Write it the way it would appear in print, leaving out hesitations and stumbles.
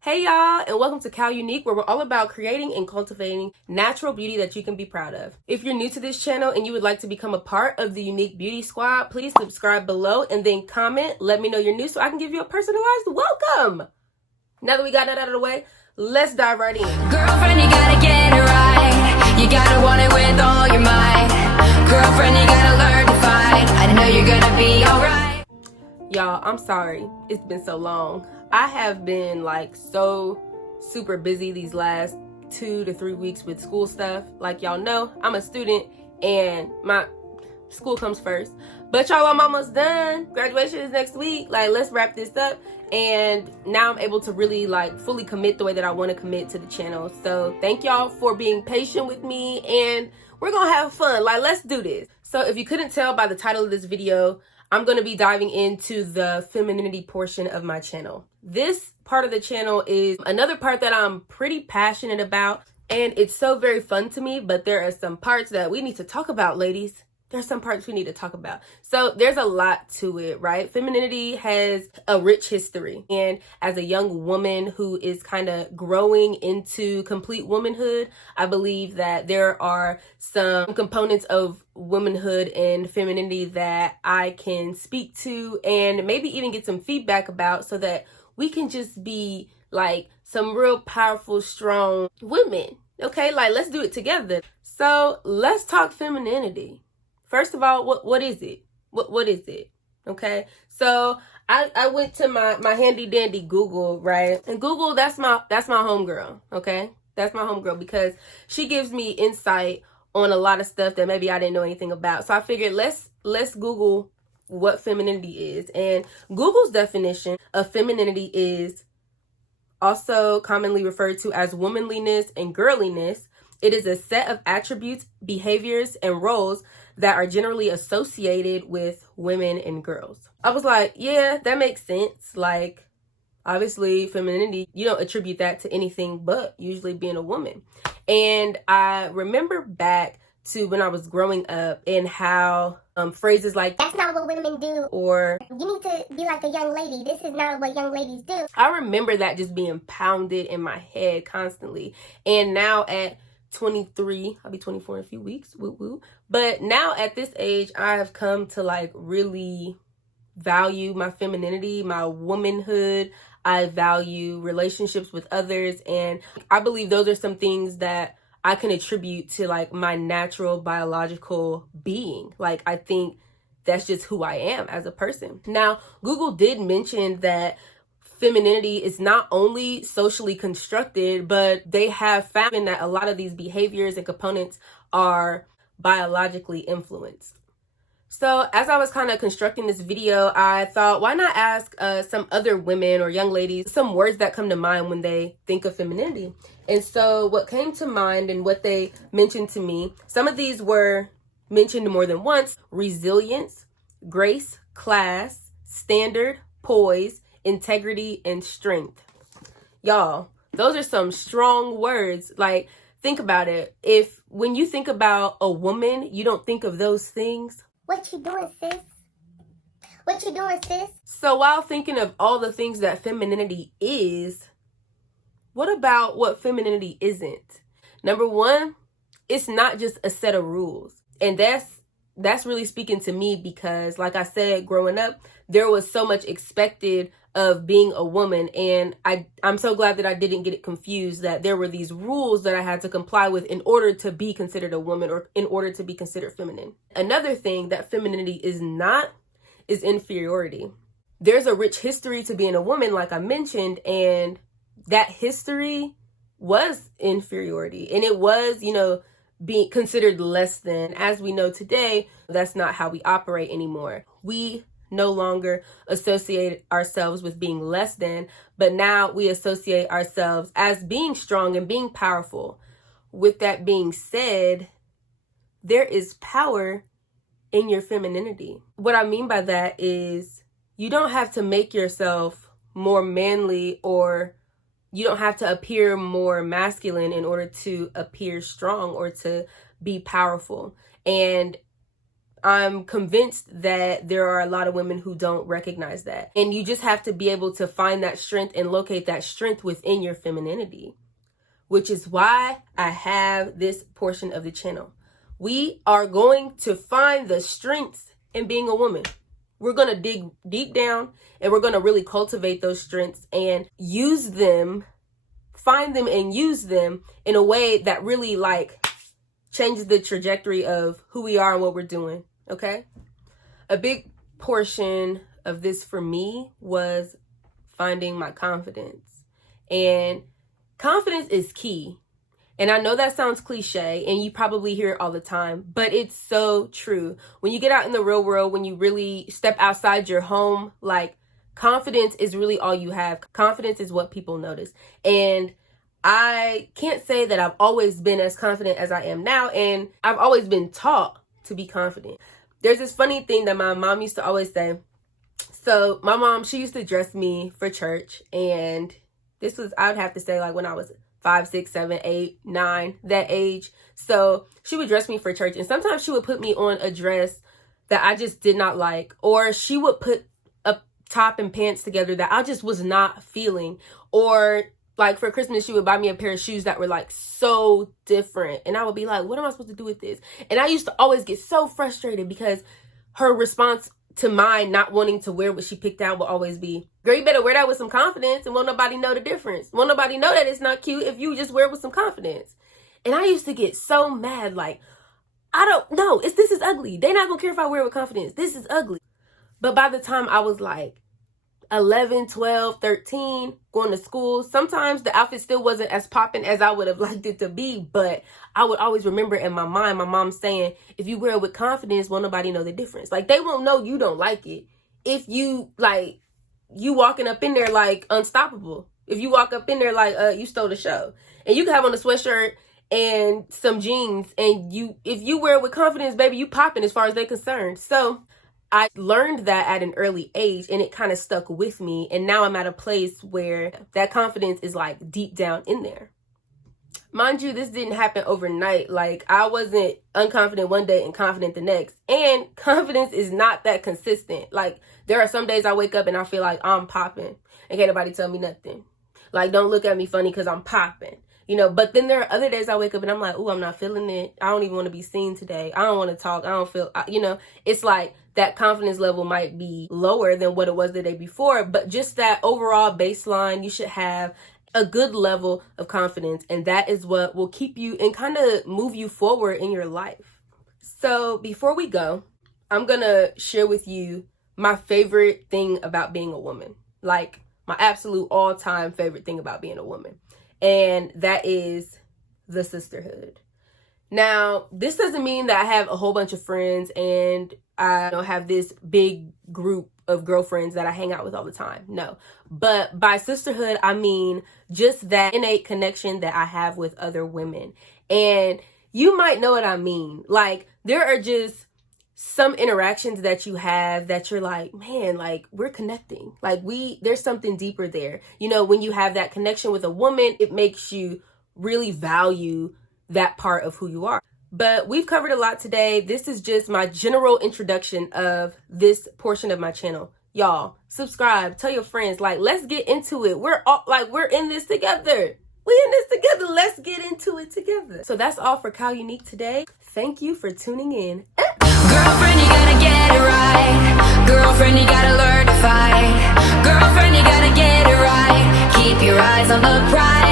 Hey y'all, and welcome to Cal Unique, where we're all about creating and cultivating natural beauty that you can be proud of. If you're new to this channel and you would like to become a part of the Unique Beauty Squad, please subscribe below and then comment. Let me know you're new so I can give you a personalized welcome. Now that we got that out of the way, let's dive right in. Girlfriend, you gotta get it right. You gotta want it with all your might. Girlfriend, you gotta learn to fight. I know you're gonna be alright. Y'all, I'm sorry. It's been so long. I have been so super busy these last 2 to 3 weeks with school stuff. Like y'all know, I'm a student and my school comes first. But y'all, I'm almost done. Graduation is next week. Let's wrap this up. And now I'm able to really fully commit the way that I want to commit to the channel. So thank y'all for being patient with me, and we're gonna have fun. Let's do this. So if you couldn't tell by the title of this video, I'm going to be diving into the femininity portion of my channel. This part of the channel is another part that I'm pretty passionate about, and it's so very fun to me, but there are some parts that we need to talk about, ladies. There's some parts we need to talk about. So there's a lot to it, right? Femininity has a rich history. And as a young woman who is kind of growing into complete womanhood, I believe that there are some components of womanhood and femininity that I can speak to and maybe even get some feedback about, so that we can just be some real powerful, strong women. Okay, let's do it together. So let's talk femininity. First of all, what is it? What is it? Okay, so I went to my handy dandy Google, right? And Google, that's my homegirl. Okay, that's my homegirl because she gives me insight on a lot of stuff that maybe I didn't know anything about. So I figured let's Google what femininity is. And Google's definition of femininity is also commonly referred to as womanliness and girliness. It is a set of attributes, behaviors, and roles that are generally associated with women and girls. I was like, yeah, that makes sense. Obviously, femininity, you don't attribute that to anything but usually being a woman. And I remember back to when I was growing up and how phrases like, that's not what women do, or you need to be like a young lady, this is not what young ladies do. I remember that just being pounded in my head constantly. And now at 23, I'll be 24 in a few weeks, woo woo. But now at this age, I have come to really value my femininity, my womanhood. I value relationships with others, and I believe those are some things that I can attribute to my natural biological being. I think that's just who I am as a person. Now, Google did mention that femininity is not only socially constructed, but they have found that a lot of these behaviors and components are biologically influenced. So as I was kind of constructing this video, I thought, why not ask some other women or young ladies some words that come to mind when they think of femininity. And so what came to mind and what they mentioned to me, some of these were mentioned more than once: resilience, grace, class, standard, poise, integrity, and strength. Y'all, those are some strong words. Think about it. If when you think about a woman, you don't think of those things. What you doing, sis? What you doing, sis? So while thinking of all the things that femininity is, what about what femininity isn't? Number one, it's not just a set of rules. And that's really speaking to me because, like I said, growing up, there was so much expected of being a woman, and I'm so glad that I didn't get it confused, that there were these rules that I had to comply with in order to be considered a woman or in order to be considered feminine. Another thing that femininity is not is inferiority. There's a rich history to being a woman, like I mentioned, and that history was inferiority, and it was, being considered less than. As we know today, that's not how we operate anymore. We no longer associate ourselves with being less than, but now we associate ourselves as being strong and being powerful. With that being said, there is power in your femininity. What I mean by that is you don't have to make yourself more manly, or you don't have to appear more masculine in order to appear strong or to be powerful. And I'm convinced that there are a lot of women who don't recognize that. And you just have to be able to find that strength and locate that strength within your femininity, which is why I have this portion of the channel. We are going to find the strengths in being a woman. We're going to dig deep down and we're going to really cultivate those strengths and use them, find them and use them in a way that really like changes the trajectory of who we are and what we're doing. Okay. A big portion of this for me was finding my confidence, and confidence is key. And I know that sounds cliche and you probably hear it all the time, but it's so true. When you get out in the real world, when you really step outside your home, like confidence is really all you have. Confidence is what people notice. And I can't say that I've always been as confident as I am now. And I've always been taught to be confident. There's this funny thing that my mom used to always say. So my mom, she used to dress me for church. And this was, I would have to say, like when I was 5, 6, 7, 8, 9, that age. So she would dress me for church. And sometimes she would put me on a dress that I just did not like. Or she would put a top and pants together that I just was not feeling. Or like for Christmas, she would buy me a pair of shoes that were like so different. And I would be like, what am I supposed to do with this? And I used to always get so frustrated because her response to mine not wanting to wear what she picked out will always be, girl, you better wear that with some confidence and won't nobody know the difference. Won't nobody know that it's not cute if you just wear it with some confidence. And I used to get so mad, like, I don't know, this is ugly. They're not gonna care if I wear it with confidence. This is ugly. But by the time I was like 11, 12, 13, going to school, sometimes the outfit still wasn't as popping as I would have liked it to be, but I would always remember in my mind, my mom saying, if you wear it with confidence, won't nobody know the difference. Like, they won't know you don't like it if you, like, you walking up in there like unstoppable. If you walk up in there like you stole the show. And you can have on a sweatshirt and some jeans, and if you wear it with confidence, baby, you popping as far as they're concerned. So I learned that at an early age, and it kind of stuck with me. And now I'm at a place where that confidence is like deep down in there. Mind you, this didn't happen overnight. Like, I wasn't unconfident one day and confident the next. And confidence is not that consistent. Like, there are some days I wake up and I feel like I'm popping and can't nobody tell me nothing. Like, don't look at me funny because I'm popping. You know, but then there are other days I wake up and I'm like, oh, I'm not feeling it. I don't even want to be seen today. I don't want to talk. I don't feel, you know, it's like that confidence level might be lower than what it was the day before. But just that overall baseline, you should have a good level of confidence. And that is what will keep you and kind of move you forward in your life. So before we go, I'm going to share with you my favorite thing about being a woman. Like, my absolute all-time favorite thing about being a woman. And that is the sisterhood. Now, this doesn't mean that I have a whole bunch of friends and I don't have this big group of girlfriends that I hang out with all the time. No. But by sisterhood, I mean just that innate connection that I have with other women. And you might know what I mean. Like, there are just some interactions that you have that you're like, man, like, we're connecting. Like, there's something deeper there. You know, when you have that connection with a woman, it makes you really value that part of who you are. But we've covered a lot today. This is just my general introduction of this portion of my channel. Y'all, subscribe, tell your friends, like, let's get into it. We're in this together. We in this together. Let's get into it together. So that's all for Kyle Unique today. Thank you for tuning in. Girlfriend, you gotta get it right. Girlfriend, you gotta learn to fight. Girlfriend, you gotta get it right. Keep your eyes on the prize.